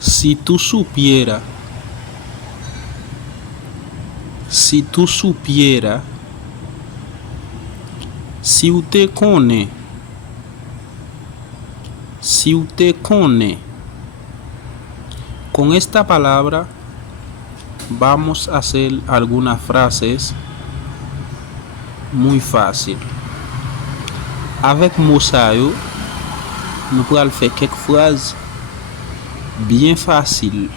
Si tú supieras, si tú supieras, si usted conoce, con esta palabra vamos a hacer algunas frases muy fácil. Avec Mosayo, nous pourrons faire quelques phrases bien faciles.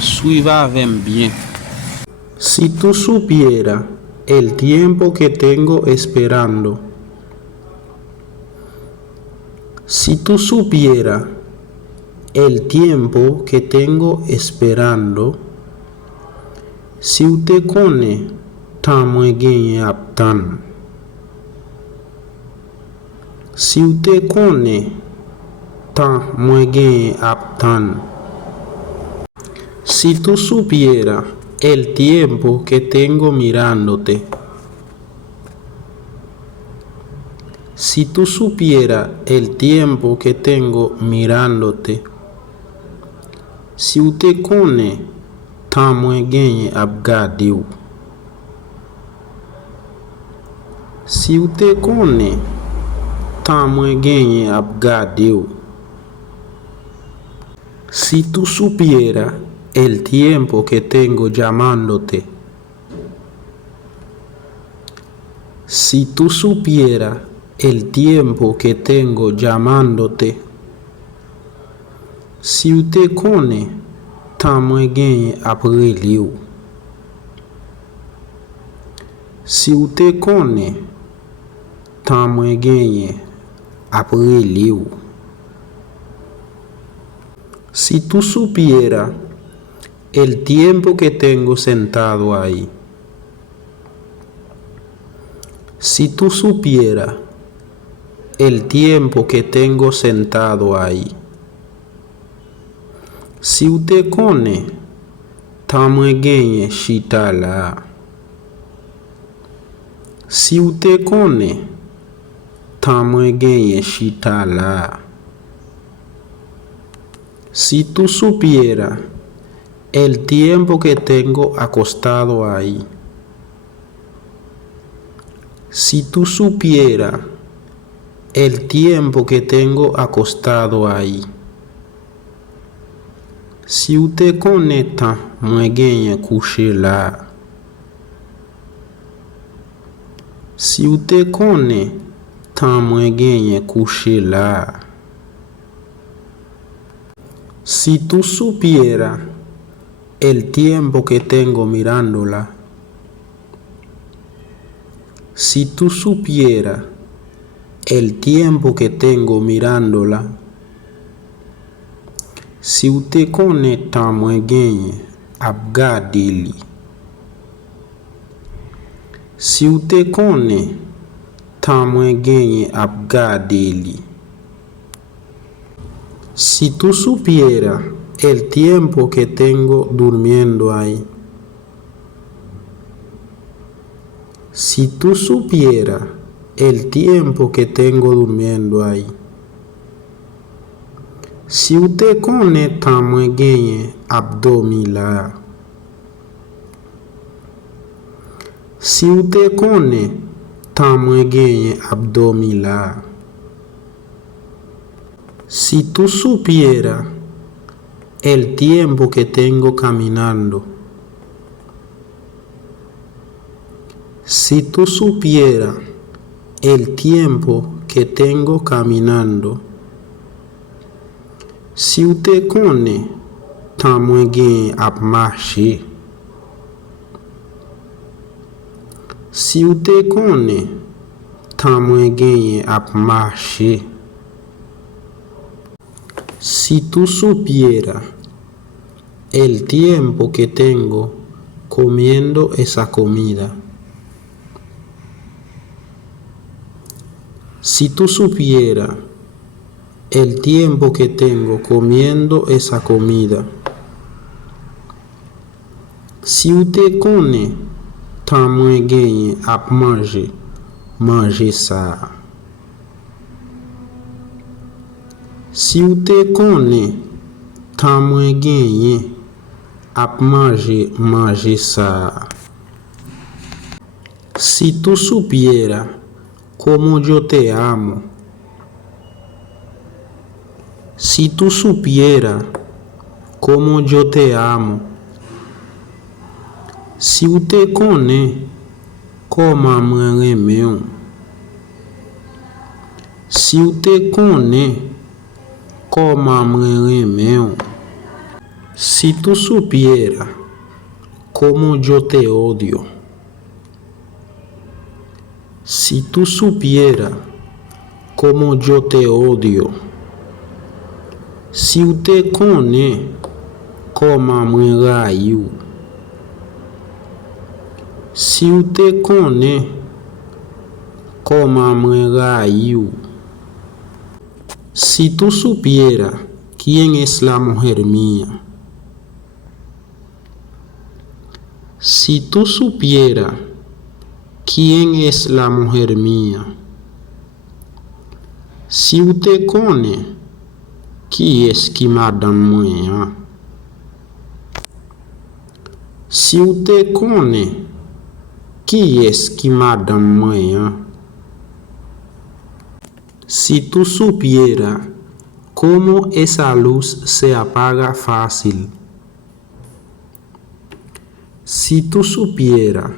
Suivez bien. Si tú supieras el tiempo que tengo esperando. Si tú supieras el tiempo que tengo esperando, si usted conoce, también aptan. Si usted conoce, también aptan. Si tú supieras el tiempo que tengo mirándote. Si tú supieras el tiempo que tengo mirándote. Si usted conoce, también abgadiu. Si usted conoce, también abgadiu. Si tú supieras el tiempo que tengo llamándote. Si tú supieras el tiempo que tengo llamándote. Si usted conoce, también apreliu. Si usted conoce, también apreliu. Si tú supieras el tiempo que tengo sentado ahí. Si tú supieras el tiempo que tengo sentado ahí. Si usted conoce, también shitala. Si usted conoce, también shitala. Si tú supieras el tiempo que tengo acostado ahí. Si tú supieras el tiempo que tengo acostado ahí. Si usted conoce, también couchela. Si usted conoce, también couchela. Si tú supieras el tiempo que tengo mirándola. Si tú supieras el tiempo que tengo mirándola. Si usted conoce, también abgadili. Si usted conoce, también abgadili. Si tú supieras el tiempo que tengo durmiendo ahí. Si tú supieras el tiempo que tengo durmiendo ahí. Si usted conoce, también abdominal. Si usted conoce, también abdominal. Si tú supieras el tiempo que tengo caminando. Si tú supieras el tiempo que tengo caminando. Si usted conoce, también abmarché. Si usted conoce, también abmarché. Si tú supieras el tiempo que tengo comiendo esa comida. Si tú supieras el tiempo que tengo comiendo esa comida. Si usted conoce, también abmarché, manger ça. Si usted conoce, tan mwen genyen ap manje sa. Si tu supiera como yo te amo. Si tu supiera como yo te amo. Si ou te konen koman mwen reme ou. Si ou te konen koman mwen reme ou. Si tu supiera como yo te odio. Si tu supiera como yo te odio. Si ou te konen koman mwen ray ou. Si ou te konen koman mwen ray ou. Si tu supiera quién es la mujer mía. Si tu supiera quién es la mujer mía. Si ou te konen qui est qui madame mwen. Si ou te konen qui est qui madame mwen. Si tu supiera cómo esa luz se apaga fácil. Si tu supiera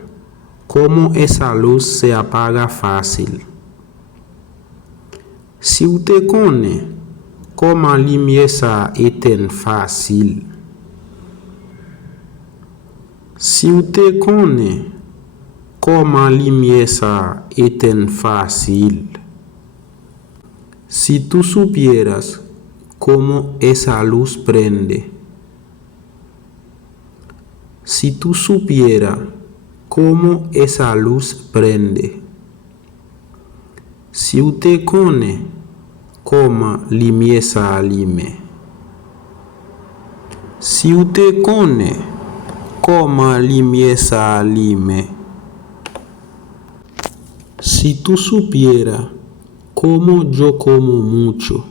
cómo esa luz se apaga fácil. Si ou te konen koman lumière sa eten fácil. Si ou te konen koman lumière sa eten fácil. Si tú supieras cómo esa luz prende. Si tú supieras cómo esa luz prende. Si ou te konen koman lumière sa allume. Si ou te konen koman lumière sa allume. Si tú supieras cómo yo como mucho.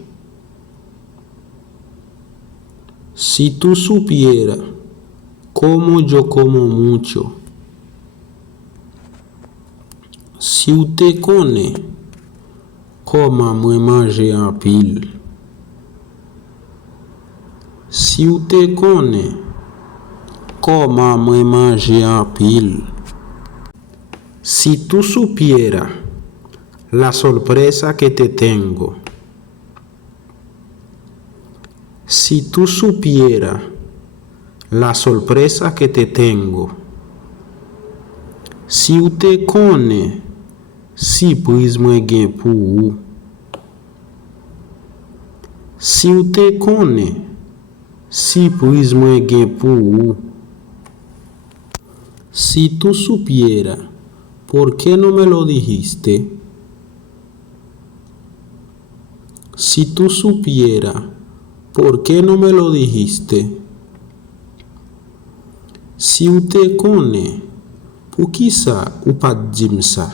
Si tú supieras cómo yo como mucho. Si ou te konen koman mwen manje en pile. Si ou te konen koman mwen manje en pile. Si tú supieras la sorpresa que te tengo. Si tú supieras la sorpresa que te tengo. Si ou te konen surprise mwen gen pou ou. Si ou te konen surprise mwen gen pou ou. Si tú supieras por qué no me lo dijiste. Si tú supieras por qué no me lo dijiste. Si ou te konen pou ki sa ou pat dim sa.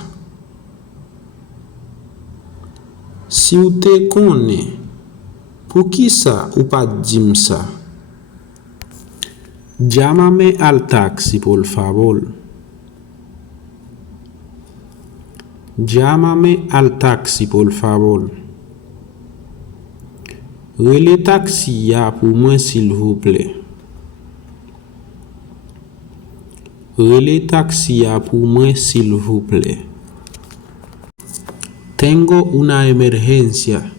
Si ou te konen pou ki sa ou pat dim sa. Llámame al taxi, por favor. Llámame al taxi, por favor. Rele taxi ya pou mwen, s'il vous plaît. Rele taxi ya pou mwen, s'il vous plaît. Tengo una emergencia.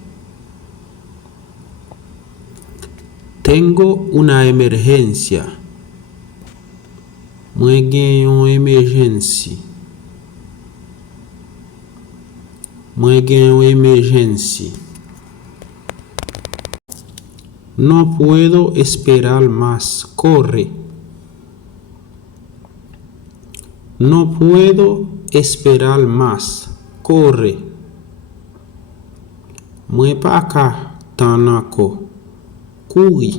Tengo una emergencia. Mwen gen yon emergency. Mwen gen yon emergency. No puedo esperar más. Corre. No puedo esperar más. Corre. Mwen pa ka tan anko. Kouri.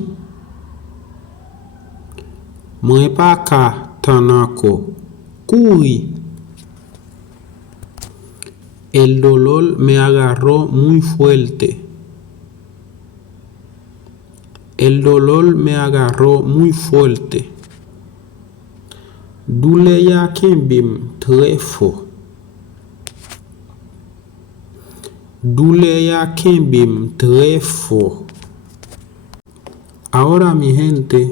Mwen pa ka tan anko. Kouri. El dolor me agarró muy fuerte. El dolor me agarró muy fuerte. Douleur ya kembem très fort. Douleur ya kembem très fort. Ahora mi gente,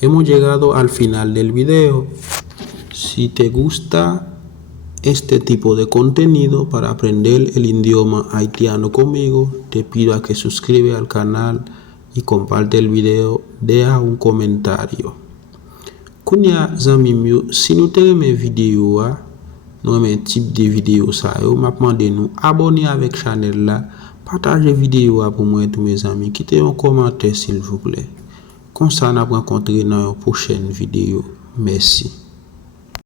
hemos llegado al final del video. Si te gusta este tipo de contenido para aprender el idioma haitiano conmigo, te pido a que suscribas al canal y comparte el video, deja un comentario. Kounya zanmim yo, si nou te reme vidéo a, nou reme type de vidéo sa yo, m'a demandé nou abonner avec channel la, partager vidéo a pour moi et tous mes amis, quittez un commentaire s'il vous plaît. Comme ça, on a rencontré dans une prochaine vidéo. Merci.